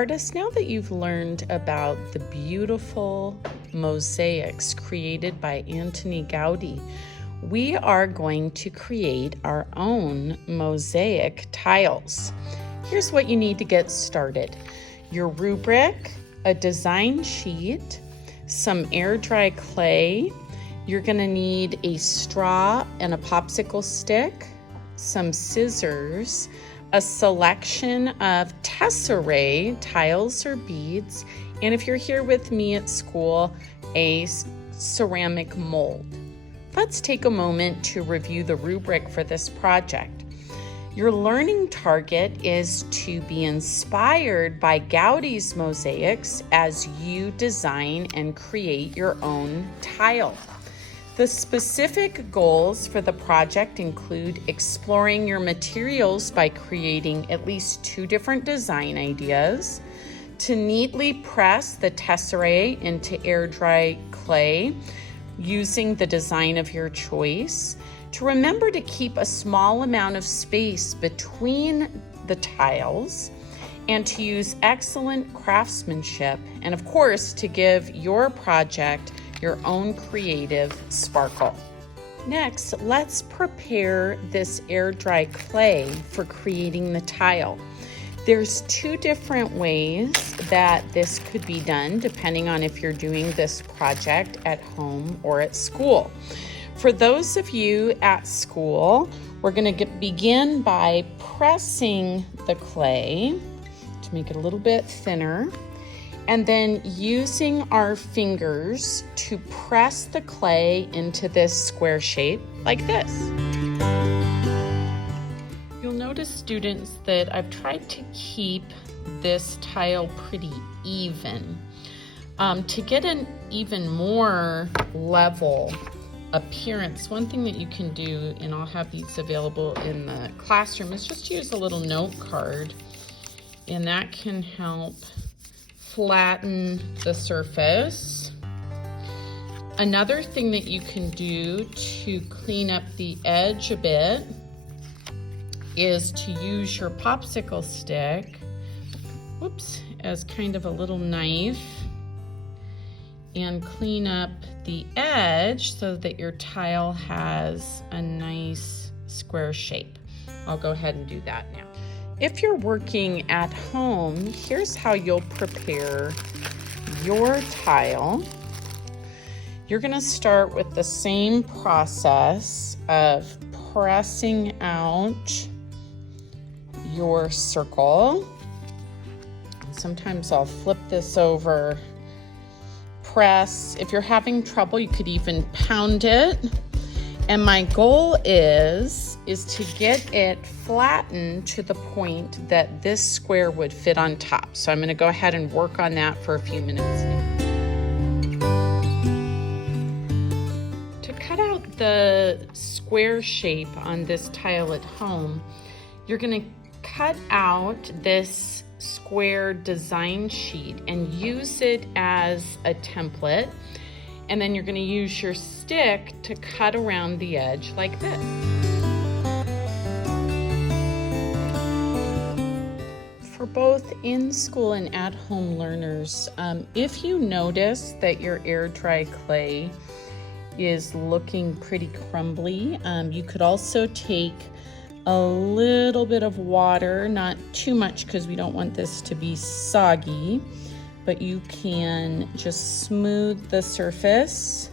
Artists, now that you've learned about the beautiful mosaics created by Antoni Gaudi, we are going to create our own mosaic tiles. Here's what you need to get started. Your rubric, a design sheet, some air dry clay. You're going to need a straw and a popsicle stick, some scissors, a selection of tesserae, tiles or beads, and if you're here with me at school, a ceramic mold. Let's take a moment to review the rubric for this project. Your learning target is to be inspired by Gaudi's mosaics as you design and create your own tile. The specific goals for the project include exploring your materials by creating at least 2 different design ideas, to neatly press the tesserae into air dry clay using the design of your choice, to remember to keep a small amount of space between the tiles, and to use excellent craftsmanship, and of course to give your project your own creative sparkle. Next, let's prepare this air dry clay for creating the tile. There's 2 different ways that this could be done depending on if you're doing this project at home or at school. For those of you at school, we're going to begin by pressing the clay to make it a little bit thinner, and then using our fingers to press the clay into this square shape like this. You'll notice, students, that I've tried to keep this tile pretty even. To get an even more level appearance, one thing that you can do, and I'll have these available in the classroom, is just use a little note card, and that can help flatten the surface. Another thing that you can do to clean up the edge a bit is to use your popsicle stick, as kind of a little knife, and clean up the edge so that your tile has a nice square shape. I'll go ahead and do that now. If you're working at home, here's how you'll prepare your tile. You're going to start with the same process of pressing out your circle. Sometimes I'll flip this over. Press. If you're having trouble, you could even pound it. And my goal is to get it flattened to the point that this square would fit on top. So I'm going to go ahead and work on that for a few minutes now. To cut out the square shape on this tile at home, you're going to cut out this square design sheet and use it as a template. And then you're going to use your stick to cut around the edge like this. For both in-school and at-home learners, if you notice that your air dry clay is looking pretty crumbly, you could also take a little bit of water, not too much because we don't want this to be soggy, but you can just smooth the surface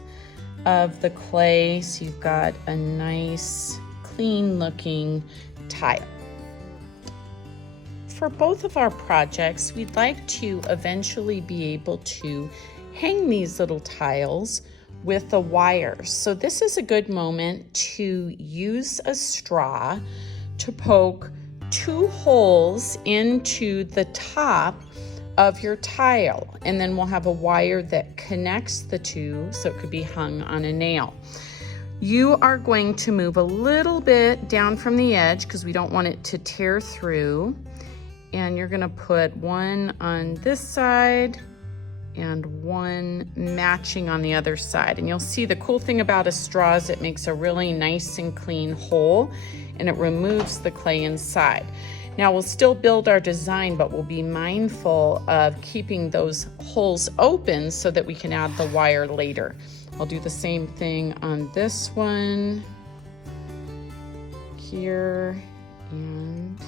of the clay so you've got a nice, clean looking tile. For both of our projects, we'd like to eventually be able to hang these little tiles with a wire. So this is a good moment to use a straw to poke 2 holes into the top of your tile, and then we'll have a wire that connects the 2 so it could be hung on a nail. You are going to move a little bit down from the edge because we don't want it to tear through, and you're going to put 1 on this side and 1 matching on the other side. And you'll see the cool thing about a straw is it makes a really nice and clean hole, and it removes the clay inside. Now we'll still build our design, but we'll be mindful of keeping those holes open so that we can add the wire later. I'll do the same thing on this one, here and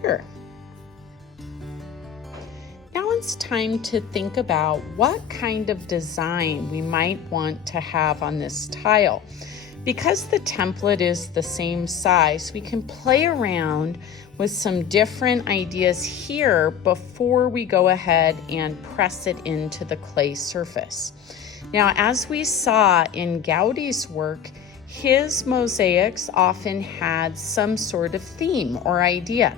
here. Now it's time to think about what kind of design we might want to have on this tile. Because the template is the same size, we can play around with some different ideas here before we go ahead and press it into the clay surface. Now, as we saw in Gaudi's work, his mosaics often had some sort of theme or idea.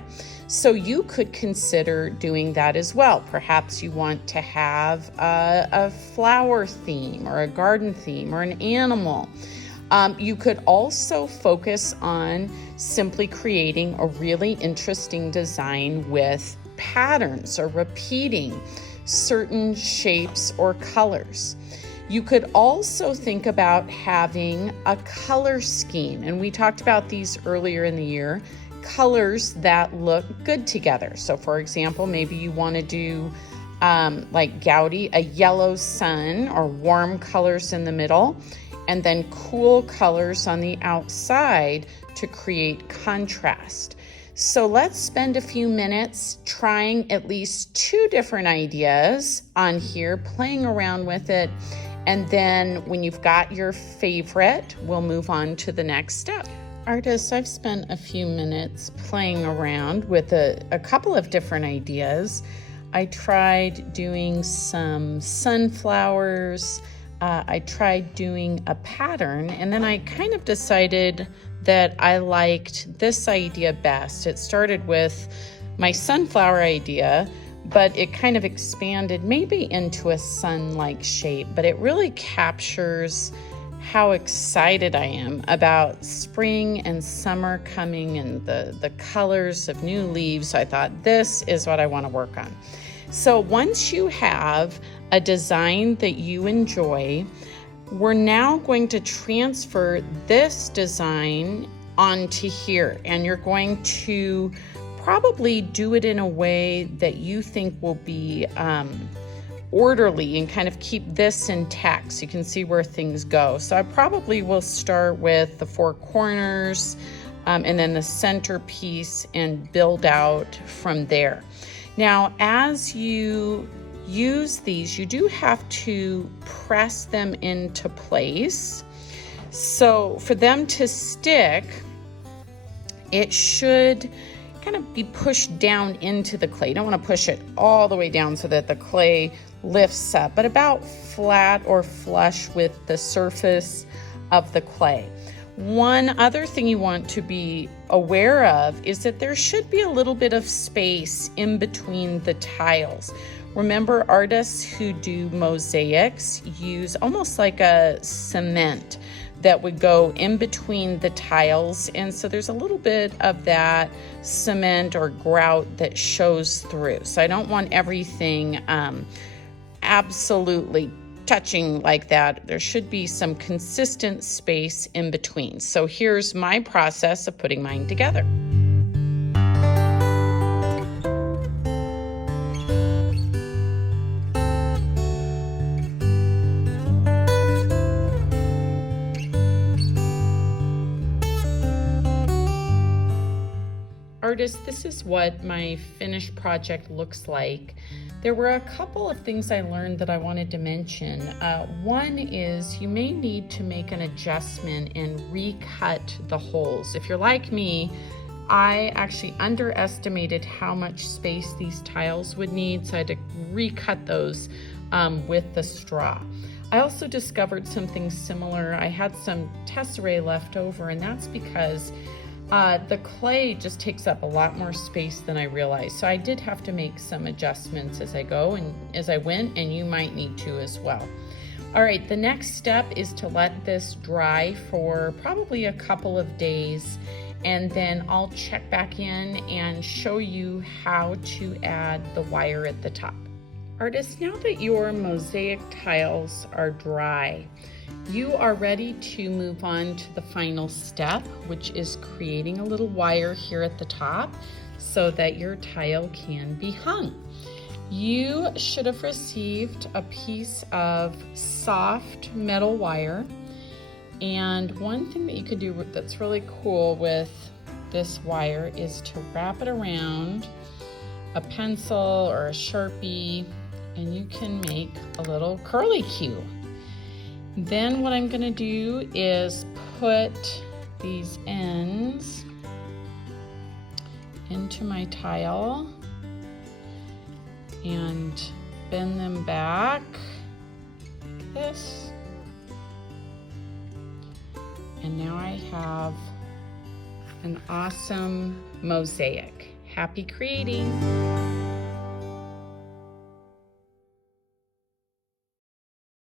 So you could consider doing that as well. Perhaps you want to have a flower theme or a garden theme or an animal. You could also focus on simply creating a really interesting design with patterns or repeating certain shapes or colors. You could also think about having a color scheme, and we talked about these earlier in the year, colors that look good together. So for example, maybe you want to do like Gaudi, a yellow sun or warm colors in the middle, and then cool colors on the outside to create contrast. So let's spend a few minutes trying at least 2 different ideas on here, playing around with it. And then when you've got your favorite, we'll move on to the next step. Artists, I've spent a few minutes playing around with a couple of different ideas. I tried doing some sunflowers. I tried doing a pattern, and then I kind of decided that I liked this idea best. It started with my sunflower idea, but it kind of expanded maybe into a sun-like shape, but it really captures how excited I am about spring and summer coming and the colors of new leaves. So I thought, this is what I want to work on. So once you have a design that you enjoy, we're now going to transfer this design onto here, and you're going to probably do it in a way that you think will be orderly and kind of keep this intact so you can see where things go. So I probably will start with the 4 corners and then the centerpiece and build out from there. Now, as you use these, you do have to press them into place. So for them to stick, it should kind of be pushed down into the clay. You don't want to push it all the way down so that the clay lifts up, but about flat or flush with the surface of the clay. One other thing you want to be aware of is that there should be a little bit of space in between the tiles. Remember, artists who do mosaics use almost like a cement that would go in between the tiles, and so there's a little bit of that cement or grout that shows through. So I don't want everything absolutely touching like that. There should be some consistent space in between. So here's my process of putting mine together. Artists, this is what my finished project looks like. There were a couple of things I learned that I wanted to mention. One is you may need to make an adjustment and recut the holes. If you're like me, I actually underestimated how much space these tiles would need, so I had to recut those with the straw. I also discovered something similar. I had some tesserae left over, and that's because the clay just takes up a lot more space than I realized. So I did have to make some adjustments as I went, and you might need to as well. All right, the next step is to let this dry for probably a couple of days, and then I'll check back in and show you how to add the wire at the top. Artist, now that your mosaic tiles are dry, you are ready to move on to the final step, which is creating a little wire here at the top so that your tile can be hung. You should have received a piece of soft metal wire, and one thing that you could do that's really cool with this wire is to wrap it around a pencil or a Sharpie, and you can make a little curly Q. Then what I'm going to do is put these ends into my tile and bend them back like this. And now I have an awesome mosaic. Happy creating!